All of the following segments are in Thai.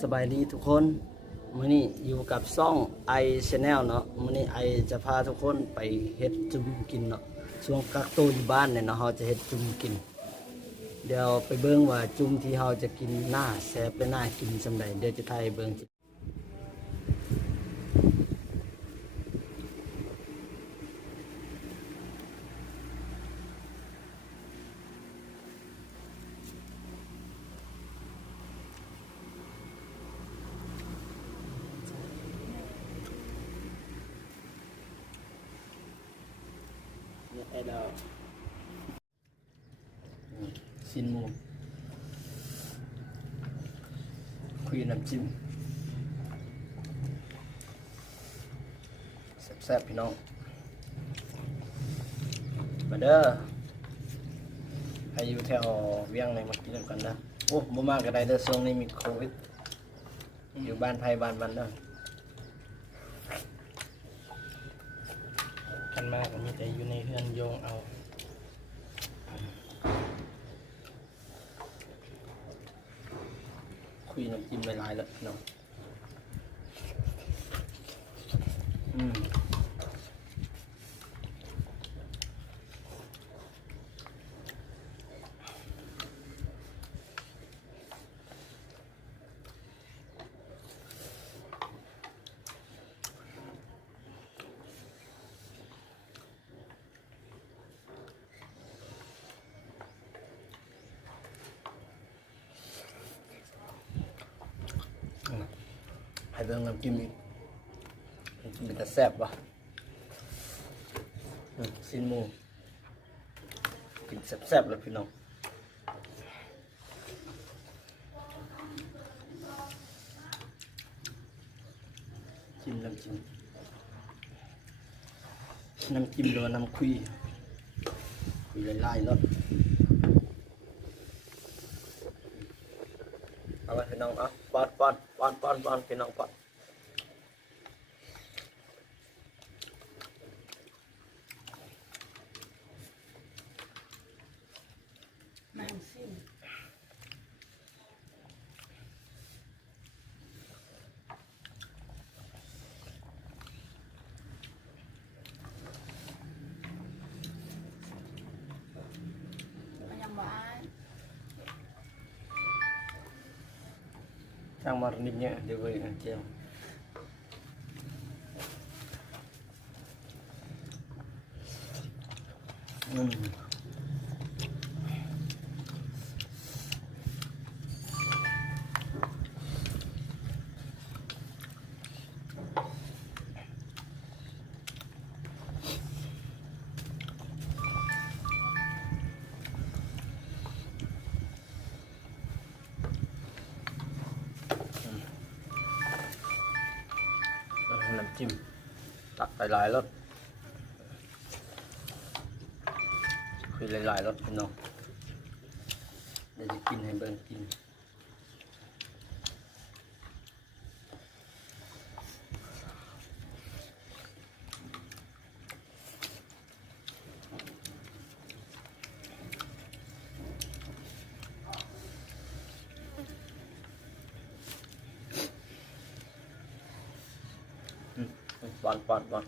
สบายดีทุกคนมื้อนี้อยู่กับซ่องไอ Channel เนาะมื้อนี้ไอจะพาทุกคนไปเฮ็ดจุ่มกินเนาะช่วงกักตัวอยู่บ้านเนี่ยเนาะเฮาจะเฮ็ดจุ่มกินเดี๋ยวไปเบิ่งว่าจุ่มที่เฮาจะกินน่าแซ่บและน่ากินส่ำใดเดี๋ยวจะถ่ายให้เบิ่งไอ้ดาวชิ้นหมูคุยน้ำจิ้มแซ่บๆพี่น้องมาเด้อใครอยู่แถวเวียงเลยมากินกันนะโอ้บ่มากก็ได้เด้อช่วงนี้มีโควิดอยู่บ้านไทยบ้านมันเด้อกันมากก็มีแต่อยู่ในเฮือนโยงเอาคุยน้ำจิ้มหลายๆแล้วพี่น้องให้เบิ่งน้ำจิ้มอีกมันจะแซ่บวะสิ้นหมูกินแซ่บๆเลยพี่น้องจิ้มน้ำจิ้มหรือว่าน้ำคุยไล่ๆรสเอาไว้พี่น้องเอาป้อนพี่น้องป้อนมันสิ้นมันยังบ่อาย ช่างมานิดเนี้ยเดี๋ยวไปเจียวน้ำจิ้มตักหลายๆรสคือหลายๆรสพี่น้องเดี๋ยวจะกินให้เบิ่งกินป้อน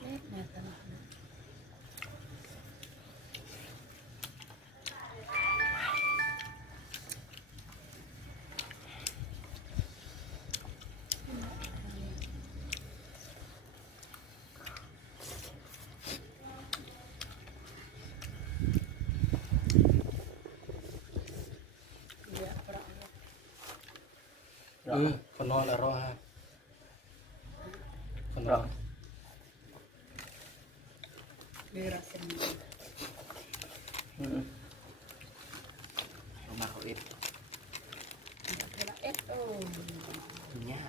เล็กแม่ตลอดนะเดี๋ยวปรับ คนนอนแล้วรอฮะคนนอน เดี๋ยวเราเซ็น ลงมาเขาเอ็ด เดี๋ยวเราเอ็ดโอ้ เนี้ย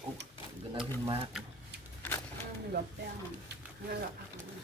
โอ้กันนั่นขึ้นมาก หลบแป้งไม่หลบผักนะ